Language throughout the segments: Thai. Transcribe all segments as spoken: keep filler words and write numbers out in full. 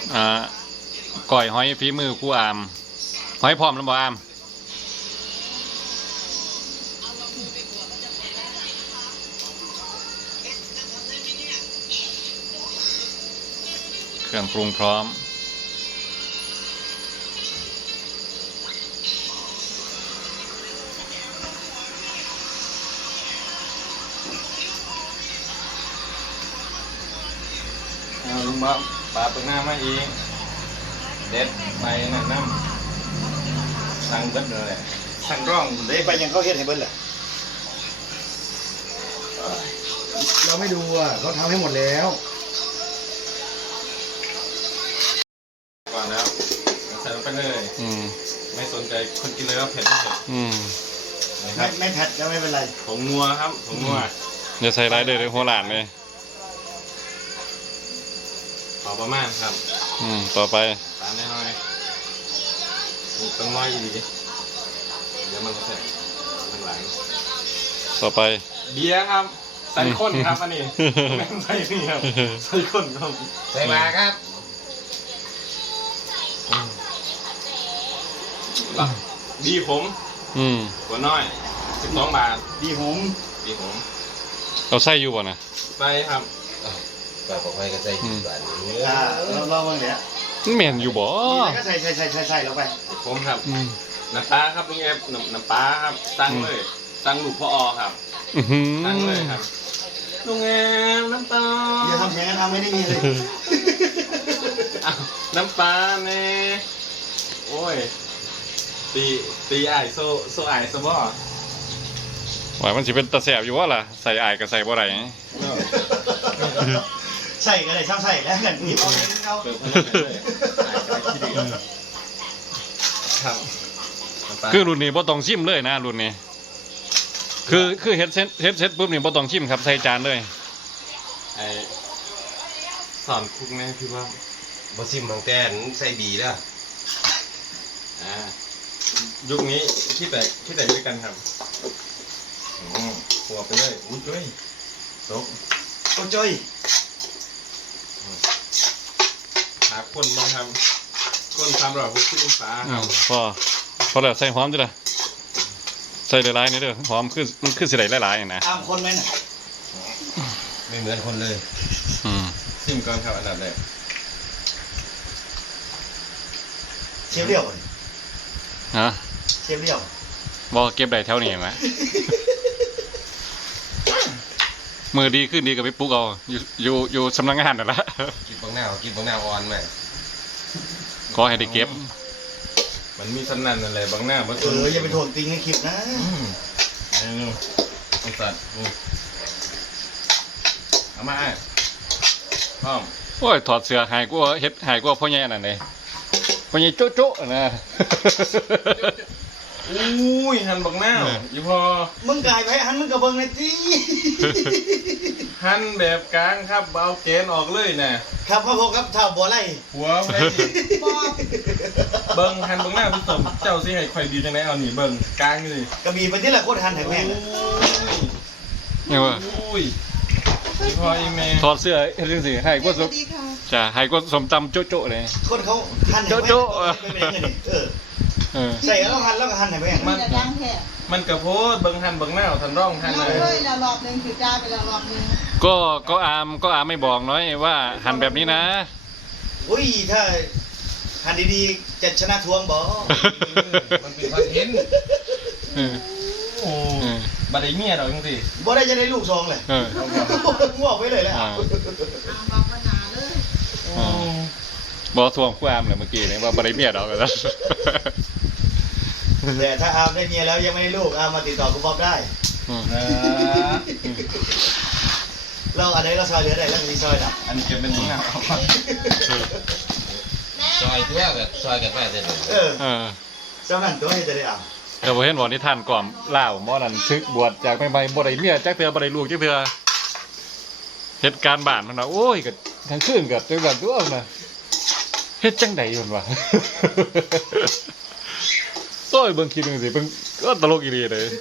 อ่าก่อยหอยฝีมือกูอามหอยพร้อมแล้วบ่อามเครื่องปรุงพร้อมลุงบ๊อบปลาตัวหน้ามาเองเด็ดไปนั่นน้ำสั่งเบิดเลยสั่งร่องเด็ดไปยังเขาเฮ็ดให้เบิ้ลแหละเราไม่ดูอ่ะเขาทำให้หมดแล้วก่อนแล้วใส่ลงไปเลยไม่สนใจคนกินเลยว่าเผ็ดไม่เผ็ดไม่ไม่เผ็ดก็ไม่เป็นไรผงงัวครับผงงัวอย่าใส่ไรเลยเลยโหราดเลยขอประมาณครับอืมต่อไปตามน้อยๆต้องน้อยดีเดี๋ยวมันก็แสบมันไหลต่อไปเบียร์ครับใส่ข้นครับอันนี้แม่งใส่นี่ครับใส่ข้นครับใส่มาครับดีผมอืมหัวน้อยสิบสองบาทดีผมดีผมเราใส่อยู่บ่นะใส่ครับปลาปอกไม้ก็ใส่อยู่บาทนี้อ่าเราลองบ้างเนี่ยมันเหม็นอยู่บ่ก็ใส่ใส่ใส่ใส่ใส่ลงไปผมครับน้ำปลาครับลุงเอฟน้ำปลาครับตั้งเลยตั้งลูกพ่ออครับตั้งเลยครับลุงเอฟน้ำปลาอย่าทำเสียงกันทำไม่ได้มีเลยน้ำปลาเนี่ยโอ้ยตีตีไอโซโซไอโซบ่หวายมันสิเป็นตะแสบอยู่ว่าล่ะใส่ไอกับใส่บ่ไรใส่กันเลยชอบใส่แล้วกันนี่เอาเอาคือรุ่นนี้บ่ต้องชิมเลยนะรุ่นนี้คือคือเฮ็ดเซ็ตเฮ็ดเซ็ตปุ๊บนี่บ่ต้องชิมครับใส่จานเลยไอสอนคุกแม่พี่ว่าบ่ชิมบางแต่ใส่บีแล้วอ่ายุคนี้คิดแต่คิดแต่ด้วยกันครับหัวไปเลยอุ้ยจ้อยตกโอ้จ้อยหาคนมาทำคนทำหล่อพุทธิฟ้าพอพอแล้วใส่หอมจ้ะใส่หลายๆนี่เด้อหอมคือมันคือสิได้หลายๆนะตามคนไหมน่ะไม่เหมือนคนเลยอืมชิมก่อนครับอันดับแรกเชฟเรียวฮะเชฟเรียวบอกเก็บได้แถวนี้ไหมมือดีขึ้นดีกับพี่ปุ๊กเอาอยู่อยู่อยู่สำนักงานนั่นแหละกินบางหน้ากินบางหน้าอ่อนไหมขอให้ได้เก็บมันมีสนั่นอะไรบางหน้าบางเอออย่าไปโถนติงให้คลิปนะนี่ไอ้สัตว์เอามาพร้อมโอ้ยถอดเสื้อหายกูเฮ็ดหายกูพ่อแย่นั่นเลยพ่อใหญ่โจ๊ะโจ๊ะนะอุ้ยหันบักหน้าอยู่พอมึงกายไปหันมึงกับเบิ้งในที่หันแบบกลางครับเบาเกณฑ์ออกเลยนะครับพ่อพ่อครับเท่าบัวไล่หัวไล่เบิ้งหันบักหน้าพี่สมเจ้าสิให้ใครดีจังไหนเอาหนีเบิ้งกลางเลยกระบี่ไปที่ละโคตรหันแถวแม่เนี่ยว่าอุ้ยพี่พออีเมย์ถอดเสื้อเฮ็ดจังซี่ให้กูสมจ้ะให้กูสมตำโจ๊ะโจ๊ะเลยคนเขาหันโจ๊ะโจ๊ะเออใส่แล้วหันแล้วก็หันไหนไปอย่างมันมันกระโพดเบิ้งหันเบิ้งหน้าทันร่องหันเลยเรารอบหนึ่งคือจ้าไปแล้วรอบหนึ่งก็ก็อามก็อามไม่บอกน้อยว่าหันแบบนี้นะอุ้ยถ้าหันดีๆจะชนะทวงบอมันเป็นคอนเทนต์โอ้บัดได้เมียดอกจริงๆบ่ได้จะได้ลูกซองเลยงอกไปเลยแหละบอกปัญหาเลยบอทวงคู่อามเลยเมื่อกี้เนี่ยว่าบัดได้เมียดอกแล้วแต่ถ้าอามได้เมียแล้วยังไม่ได้ลูกอามมาติดต่อคุณบ๊อบได้เราอันนี้เราซอยเหลือได้แล้วมีซอยดับอันนี้จะเป็นยังไงซอยตัวแบบซอยกันไปเสร็จเออเจ้านั่นตัวให้จะได้อ่ะแต่ผมเห็นว่านิทานก่อนเล่าหม้อนั้นซึกบวชจากไปไปบ่ได้เมียจักเถื่อบ่ได้ลูกจักเถื่อเหตุการณ์บ้านมันว่าโอ้ยก็ทั้งคืนกับจังแบบตัวน่ะเฮ็ดจังได๋พุ่นวะโอ้ยเบิ่งคลิปนึงสิเบิ่งก็ตลกอีหลีเลย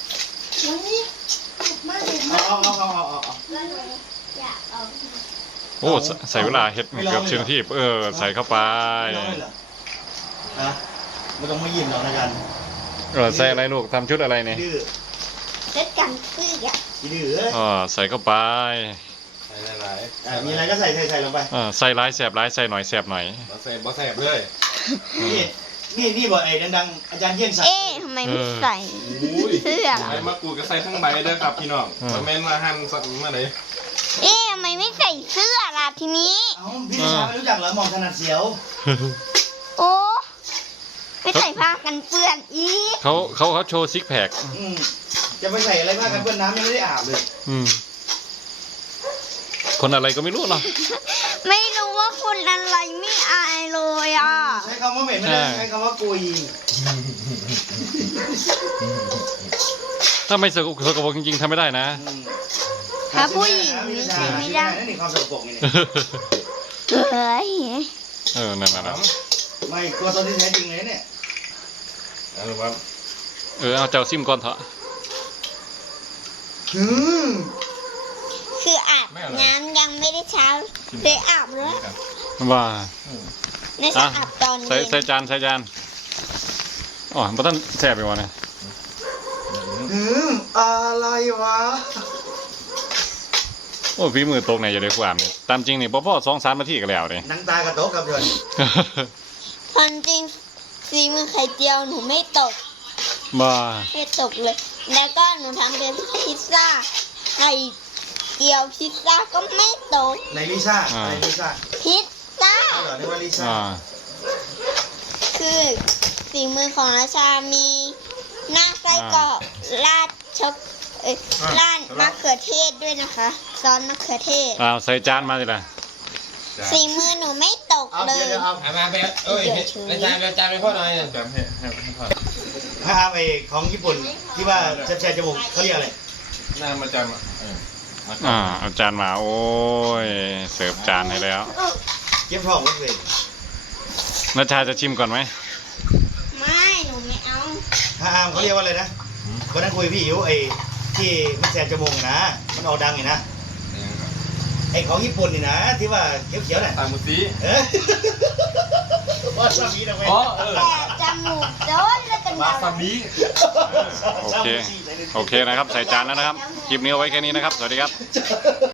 วันนี้มาเด็กมาเอาเอาเอาเอาเอาอยากเอาโอ้ใส่ใส่เวลาเฮ็ดเกือบเชิงที่เออใส่เข้าไปไม่ร้องเลยเหรอฮะไม่ต้องมายิ้มหรอกนะกันเออใส่อะไรลูกทำชุดอะไรเนี่ยดื้อเซ็ตกันคืออ่ะอีดื้อเอ้ยอ๋อใส่เข้าไปใส่หลายอ่ะมีอะไรก็ใส่ใส่ใส่ลงไปเออใส่ร้ายแสบร้ายใส่หน่อยแสบหน่อยๆบ่แสบบ่แสบเลยนี่นี่นี่บอกไอ้ดังๆอาจารย์เยี่ยงศักดิ์เอ๊ะทำไมไม่ใส่อุ้ยเสื้อไอ้มะกรูดก็ใส่ทั้งใบเด้อครับพี่น้องมาแม่นมาหั่นสักมาเลยเอ๊ะทำไมไม่ใส่เสื้อล่ะทีนี้เอ้าพี่นิชาไม่รู้จักเหรอหมองถนัดเสียวโอ้ไม่ใส่ผ้ากันเปื้อนอีกเขาเขาเขาโชว์ซิกแพคอืมจะไปใส่อะไรผ้ากันเปื้อนน้ำยังไม่ได้อาบเลยอืมคนอะไรก็ไม่รู้เนาะไม่รู้ว่าคุณอะไรไม่อายเลยอ่ะใช้คำว่าเหม็นไม่ได้ใช้คำว่ากุยถ้าไม่สกสกปรกจริงๆทำไม่ได้นะอืมถ้าผู้หญิงพี่นิชานี่ไม่ได้นั่นนี่ความสกปรกนี่เฮ้ยเออนั่นน่ะนะไม่ตัวตนที่แท้จริงเลยเนี่ยเอาละครับเออเอาเจ้าซิมก่อนเถอะอืมคืออาบน้ำยังไม่ได้เช้าเลยอาบแล้วว่าในสระอาบตอนใส่เย็นใส่จานใส่จานอ๋อมันต้องแสบไปวะเนี่ยอืมอะไรวะโอ้ฝีมือตกไหนจะได้ความเนี่ยตามจริงนี่พ่อพ่อสองสามนาทีก็แล้วเนี่ยหนังตากระโตกกับเดือนความจริงสีมือไข่เจียวหนูไม่ตกบ้าไม่ตกเลย แล้วก็หนูทำเป็นพิซซ่าไข่เจียวพิซซ่าก็ไม่ตกในลิซ่าในลิซ่าพิซซ่าเอาเหรอเรียกว่าลิซ่าอ่าคือฝีมือของราชามีหน้าไส้กรอกราดช็อกเอ้ยราดมะเขือเทศด้วยนะคะซอสมะเขือเทศอ้าวใส่จานมาสิล่ะฝีมือหนูไม่ตกเอาเลเดี๋ยวย เดี๋ยวเอาเอามาแบบเอ้ยอาจารย์อาจารย์ไปพ่อหน่อยจานให้ให้ให้ผ่านถ้าเอาไอ้ของญี่ปุ่นที่ว่าแช่ๆจมูกเขาเรียกอะไรหน้ามาจำอ่ะเออมาอ่าเอาจานมาโอ้ยเสิร์ฟจานให้แล้วเก็บท้องไว้เลยนัชชาจะชิมก่อนไหมไม่หนูไม่เอาถ้าอามเขาเรียกว่าอะไรนะวันนั้นคุยพี่อิ๋วไอ้ที่มันแช่จมูกนะ มันออกดังอยู่นะไอ้ของญี่ปุ่นนี่นะ ที่ว่าเขียวๆน่ะตามมุสีเออวาซาบินะเว้ยอ๋อเออแต่จมูกโดนแล้วกันวาซาบิโอเค โอเคนะครับ ใส่จานแล้วนะครับ คลิปนี้เอาไว้แค่นี้นะครับ สวัสดีครับ